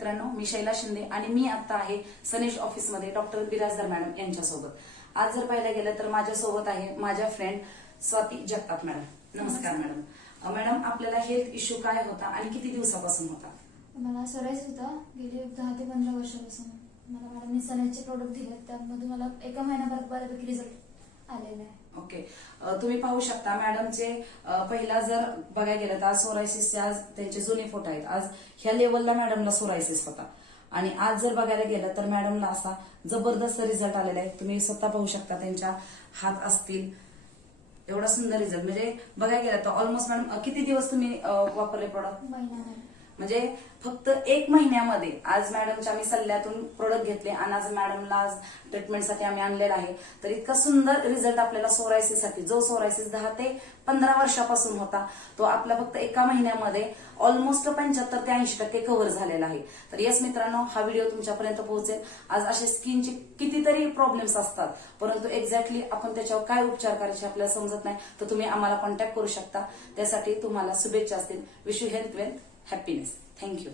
मित्रांनो, मी शैला शिंदे आणि मी आता आहे सनेज ऑफिसमध्ये डॉक्टर बिराजदार मॅडम यांच्यासोबत. आज जर पाहायला गेलं तर माझ्यासोबत आहे माझ्या फ्रेंड स्वाती जगताप मॅडम. नमस्कार मॅडम. मॅडम, आपल्याला हेल्थ इश्यू काय होता आणि किती दिवसापासून होता? मला सोरायसिस होता गेली 10 ते 15 वर्षापासून. मला मॅडमने सनेजचे प्रोडक्ट दिले, त्यामध्ये मला एका महिन्याभरात बऱ्यापैकी रिझल्ट आलेला आहे. ओके, तुम्ही पाहू शकता मॅडमचे पहिला जर बघायला गेलं तर आज सोरायसिसचे आज त्यांचे जुने फोटो आहेत. आज ह्या लेवलला मॅडमला सोरायसिस होता आणि आज जर बघायला गेलं तर मॅडमला असा जबरदस्त रिझल्ट आलेला आहे. तुम्ही स्वतः पाहू शकता, त्यांच्या हात असतील, एवढा सुंदर रिझल्ट. म्हणजे बघायला गेलं तर ऑलमोस्ट मॅडम किती दिवस तुम्ही वापरले प्रोडक्ट? महिन्याभर. म्हणजे फक्त 1 महिन्यामध्ये आज मॅडमच्या आम्ही सल्ल्यातून प्रोडक्ट घेतले आणि आज मॅडमला आज ट्रीटमेंटसाठी आम्ही आणलेला आहे. तर इतका सुंदर रिझल्ट आपल्याला सोरायसिससाठी, जो सोरायसिस 10 ते 15 वर्षापासून होता, तो आपला फक्त 1 महिन्यामध्ये ऑलमोस्ट 75 ते 80% कव्हर झालेला आहे. तर येस मित्रांनो, हा व्हिडिओ तुमच्यापर्यंत पोहोचेल. आज असे स्किनचे कितीतरी प्रॉब्लेम्स असतात, परंतु एक्झॅक्टली आपण त्याच्यावर काय उपचार करायचे आपल्याला समजत नाही. तर तुम्ही आम्हाला कॉन्टॅक्ट करू शकता. त्यासाठी तुम्हाला शुभेच्छा असतील. Wish you health, wealth, happiness. Thank you.